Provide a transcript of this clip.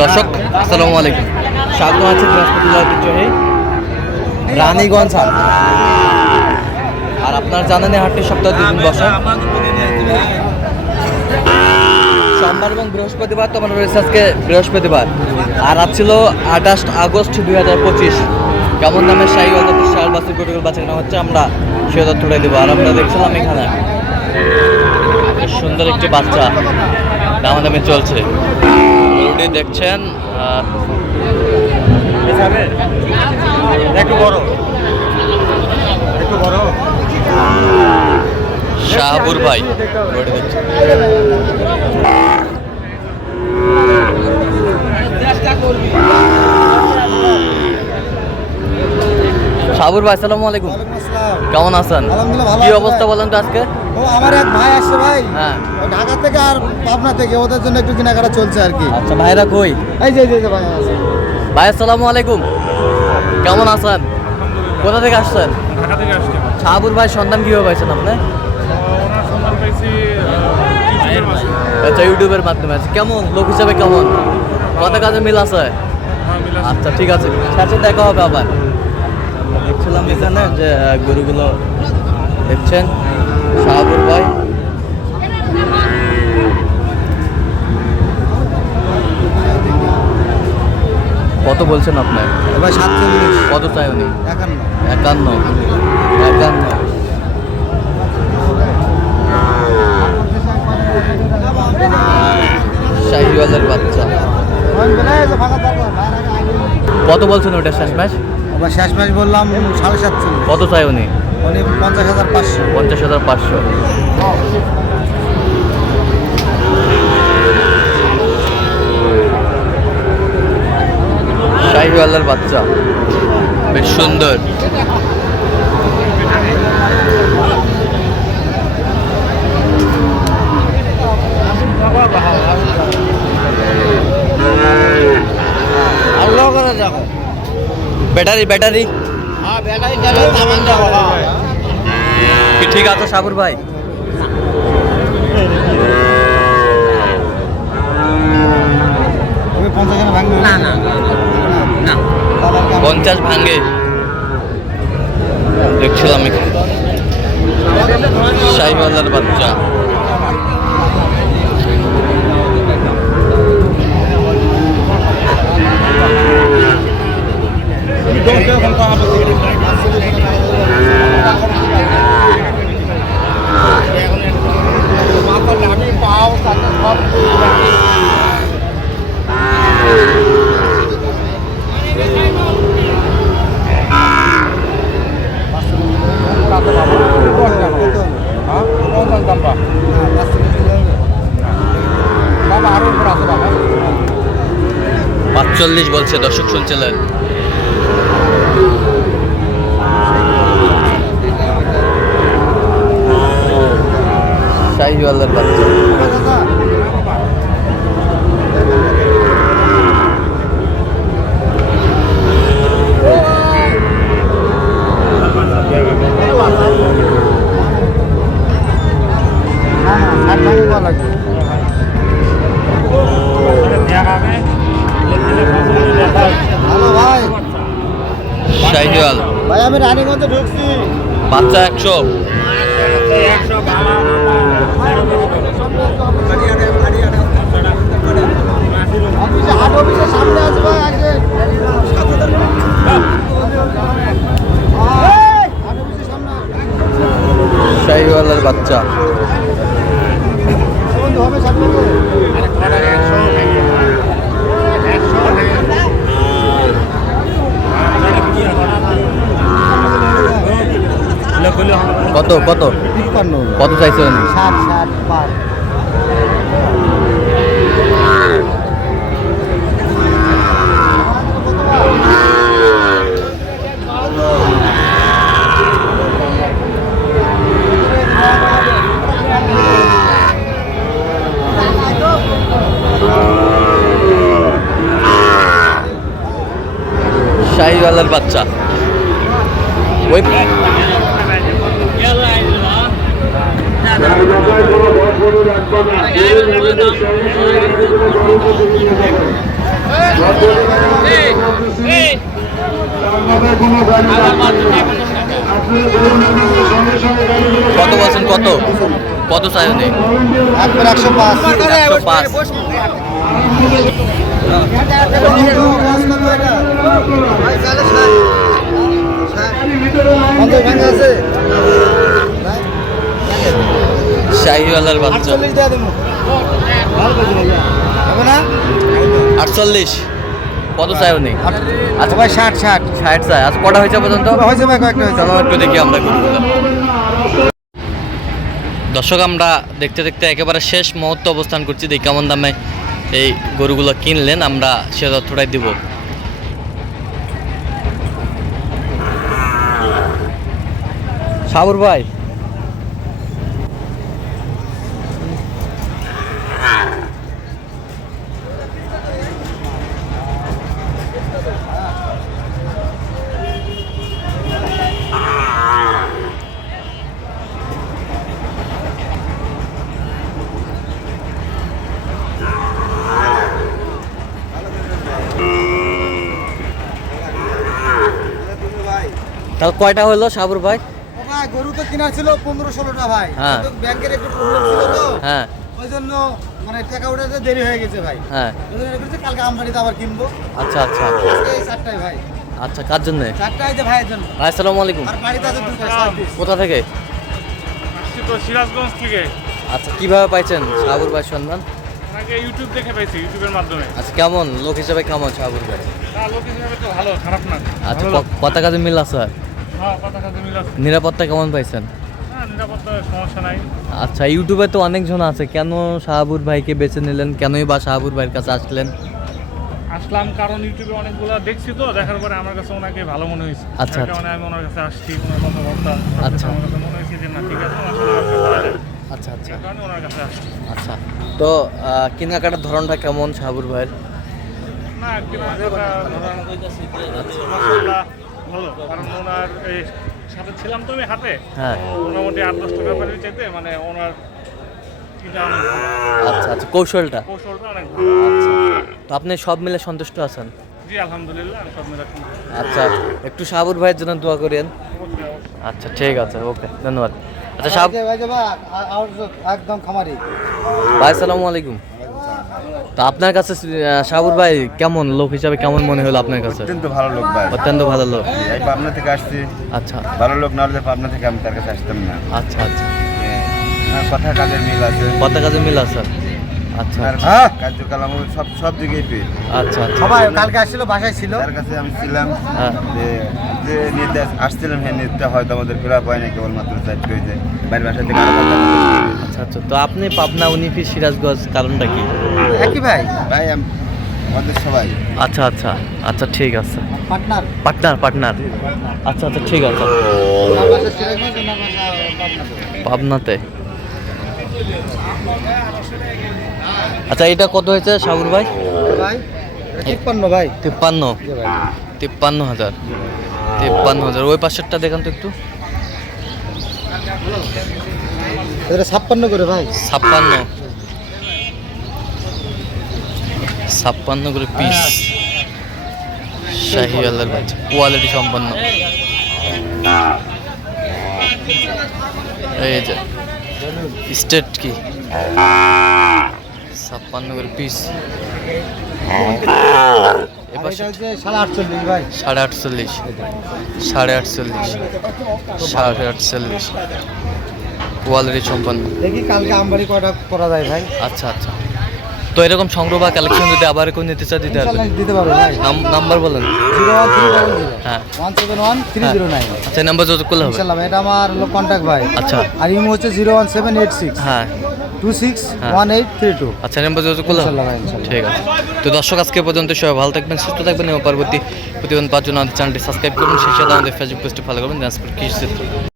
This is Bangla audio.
দর্শক, আসসালামু আলাইকুম। স্বাগত আছে ঐতিহ্যবাহী রানীগঞ্জ হাট। আর আপনার জানেন এই হাটটি সপ্তাহে দুদিন বসে সোমবার এবং বৃহস্পতিবার তোমার রয়েছে আজকে বৃহস্পতিবার। আর আজ ছিল আঠাশ আগস্ট দুই হাজার পঁচিশ। কেমন দামে শাহী অজাত শাল বাসের গরুগুলো বাঁচা হচ্ছে আমরা সে তথ্যটাই দেবো। আর আমরা দেখছিলাম এখানে সুন্দর একটি বাচ্চা। দামাদামি চলছে। গরুটি দেখছেন শাহাপুর ভাই বড়। একটু বড়। শাহাবুর শাহাবুর ভাই আসসালামু আলাইকুম। কেমন আছেন? আলহামদুলিল্লাহ, কি অবস্থা। বলেন তো আজকে? ও আমার এক ভাই আসছে ভাই। হ্যাঁ। ঢাকা থেকে আর পাবনা থেকে ওদের জন্য একটু কেনাকাটা চলছে আর কি। আচ্ছা ভাইরা কই? এই যে এই যে, ভাই আছে ভাই আসসালামু আলাইকুম। কেমন আছেন? কোথা থেকে আসছেন? ঢাকা থেকে আসছি। শাহাবুর ভাই সন্ধান কীভাবে পাইছেন আপনি? ওনার সন্ধান পাইছি ইউটিউবের মাধ্যমে। আচ্ছা ইউটিউবের মাধ্যমে আছে। কেমন? লোক হিসাবে কেমন? কত কাজে মিল আছে? হ্যাঁ আচ্ছা ঠিক আছে। সাথে দেখা হবে আবার। দেখছিলাম এখানে যে গরুগুলো দেখছেন? শাহাবুর ভাই। কত বলছেন আপনার ভাই সাতচল্লিশ। কত চাই উনি? একান্ন। একান্ন। একান্ন। শাহিওয়ালের বাচ্চা। কত বলছেন ওটা শেষ ম্যাচ? এবার শেষ ম্যাচ বললাম সাড়ে সাতচল্লিশ। কত চাই উনি? উনি পঞ্চাশ হাজার পাঁচশো। পঞ্চাশ হাজার পাঁচশো। শাহিওয়ালের বাচ্চা। বেশ সুন্দর। আল্লাহ করে যাব। Battery battery. হ্যাঁ ব্যাটারি চালে সামান যাব কি ঠিক আছে সাবুর ভাই? না না না? পঞ্চাশ ভাঙ্গে দেখছিলাম এখানে। শাহিওয়ালার বাচ্চা। পাঁচচল্লিশ বলছে দর্শক শুনছিলেন। ওয়ালার বাচ্চা। বাচ্চা একশো অফিসে হাট অফিসের সামনে আছে ভাই আগে হাট অফিসের সামনে শাহিওয়ালার বাচ্চা বন্ধু হবে সামনে তো? কত? কত তিপ্পান্ন। কত চাইছেন? ষাট ষাট পাঁচ শাহিওয়ালার বাচ্চা। ওই কত বছর কত? কত সাইজে একশো পাঁচ। একশো পাঁচ। আছে শাহিওয়ালার বাচ্চা। আটচল্লিশ কত চাই নেই আচ্ছা ভাই ষাট ষাট ষাট চাই। আজ কটা হয়েছে পর্যন্ত? হয়েছে ভাই কয়েকটা হয়েছে। চলো একটু দেখি আমরা দর্শক আমরা দেখতে দেখতে একেবারে শেষ মুহূর্ত অবস্থান করছি। দেখি কেমন দামে এই গরুগুলো কিনলেন। আমরা সে তথ্যটাই দিব। সাবর ভাই তাহলে কয়টা হলো সাবর ভাই? ভাই গরু তো কেনার ছিল পনেরো ষোলোটা ভাই। হ্যাঁ। ব্যাংকের একটু প্রবলেম ছিল তো। হ্যাঁ। ওই জন্য মানে টাকা উঠাতে দেরি হয়ে গেছে ভাই। হ্যাঁ। কালকে আমবাড়িতে আবার কিনবো। আচ্ছা আচ্ছা। এই চারটায় ভাই। আচ্ছা কার জন্য? চারটায় যে ভাইয়ের জন্য। ভাই আসসালামু আলাইকুম। আর বাড়িতে আছে দুটো কোথা থেকে? আসছি তো সিরাজগঞ্জ থেকে। আচ্ছা কীভাবে পাইছেন সাবুর ভাই সন্ধান? ইউটিউব দেখে পাইছি ইউটিউবের মাধ্যমে। আচ্ছা কেমন? লোক হিসাবে কেমন সাবুর ভাই? লোক হিসেবে তো ভালো খারাপ না। আচ্ছা কথা কাজে মিল আছে? হ্যাঁ নিরাপত্তা কেমন পাইছেন? আচ্ছা ইউটিউবে তো অনেকজন আছে কেন শাহাবুর ভাইকে বেছে নিলেন? কেনই বা শাহাবুর ভাইয়ের কাছে আসলেন? আসলাম কারণ ইউটিউবে অনেকগুলো দেখছি তো দেখার পরে আমার কাছে ওনাকে ভালো মনে হয়েছে। আচ্ছা। কারণে আমি ওনার কাছে আসছি ওনার কথাবার্তা। আচ্ছা। আমার কাছে মনে হয়েছে যে না ঠিক আছে। আচ্ছা আচ্ছা। কারণে ওনার কাছে আসছি। আচ্ছা। তো কেনাকাটার ধরনটা কেমন শাহাবুর ভাইয়ের? না কেনাকাটা ধরেন ভালো কারণ ওনার এই সাথে ছিলাম তো আমি হাতে। হ্যাঁ। মোটামুটি আট দশটা ব্যাপারের চাইতে মানে ওনার। আচ্ছা আচ্ছা কৌশলটা? কৌশলটা অনেক ভালো। আচ্ছা। তো আপনি সব মিলে সন্তুষ্ট আছেন? জি আলহামদুলিল্লাহ সব মিলে আচ্ছা একটু শাহাবুর ভাইয়ের জন্য দোয়া করেন আচ্ছা ঠিক আছে ওকে ধন্যবাদ। আচ্ছা সাহাব একদম খামারি। ভাই সালামু আলাইকুম। তা আপনার কাছে সাবুর ভাই কেমন লোক হিসাবে কেমন মনে হলো আপনার কাছে? অত্যন্ত ভালো লোক ভাই। অত্যন্ত ভালো লোক। এই পাবনা থেকে আসছি। আচ্ছা। ভালো লোক না হলে পাবনা থেকে আমি তার কাছে আসতাম না। আচ্ছা আচ্ছা। আর কথা কাজের মিল আছে। কথা কাজে মিল আছে। আচ্ছা আর হ্যাঁ। কার্যকালাম সব সব দিকেই পেয়ে আচ্ছা আচ্ছা। সবাই কালকে আসছিল বাসায় ছিল? তার কাছে আমি ছিলাম। হ্যাঁ। যে যে নিতে আসছিলাম হ্যাঁ নিতে হয়তো আমাদের ফেরা হয় না কেবলমাত্র চাইতে হয়েছে বাড়ির বাসা থেকে আচ্ছা আচ্ছা। তো আপনি পাবনা উনি ফির সিরাজগঞ্জ কারণটা কি? একই ভাই ভাই আমাদের সবাই। আচ্ছা আচ্ছা। আচ্ছা ঠিক আছে। পার্টনার পার্টনার পার্টনার আচ্ছা আচ্ছা ঠিক আছে। পাবনাতে। আচ্ছা এটা কত হয়েছে সাবুর ভাই? ভাই তিপ্পান্ন ভাই। তিপ্পান্ন। তিপ্পান্ন হাজার। তিপ্পান্ন হাজার। ওই পাশেরটা দেখান তো একটু। এটা ছাপ্পান্ন করে ভাই। ছাপ্পান্ন। ছাপ্পান্ন করে পিস শাহি আল্লাহর বাচ্চা। কোয়ালিটি সম্পন্ন। এই যে স্টেট কি? ছাপ্পান্ন করে পিস সাড়ে আটচল্লিশ সাড়ে আটচল্লিশ। সাড়ে আটচল্লিশ। কোয়ালিটি সম্পন্ন। দেখি কালকে আমবাড়ি কয়টা করা যায় ভাই। আচ্ছা আচ্ছা। তো এরকম সংগ্রহ বা কালেকশন যদি আবার কেউ নিতে চায় দিতে পারবেন দিতে পারব ভাই। নাম্বার বলেন। হ্যাঁ। One seven one three zero nine. আচ্ছা নাম্বার যোগাযোগ করলে হবে। এটা আমার কন্ট্যাক্ট ভাই। আচ্ছা। আর ইমো হচ্ছে zero one seven eight six. হ্যাঁ। Two six. One eight three two আচ্ছা নাম্বার যোগাযোগ করলে হবে ইনশাল্লাহ ভাই ইনশাল্লাহ। ঠিক আছে। তো দর্শক আজকে পর্যন্ত সবাই ভালো থাকবেন সুস্থ থাকবেন এবং পরবর্তী প্রতিবেদন পাওয়ার জন্য আমাদের চ্যানেলটি সাবস্ক্রাইব করুন। সেই সাথে আমাদের ফেসবুক পেজটি ফলো করবেন। কৃষি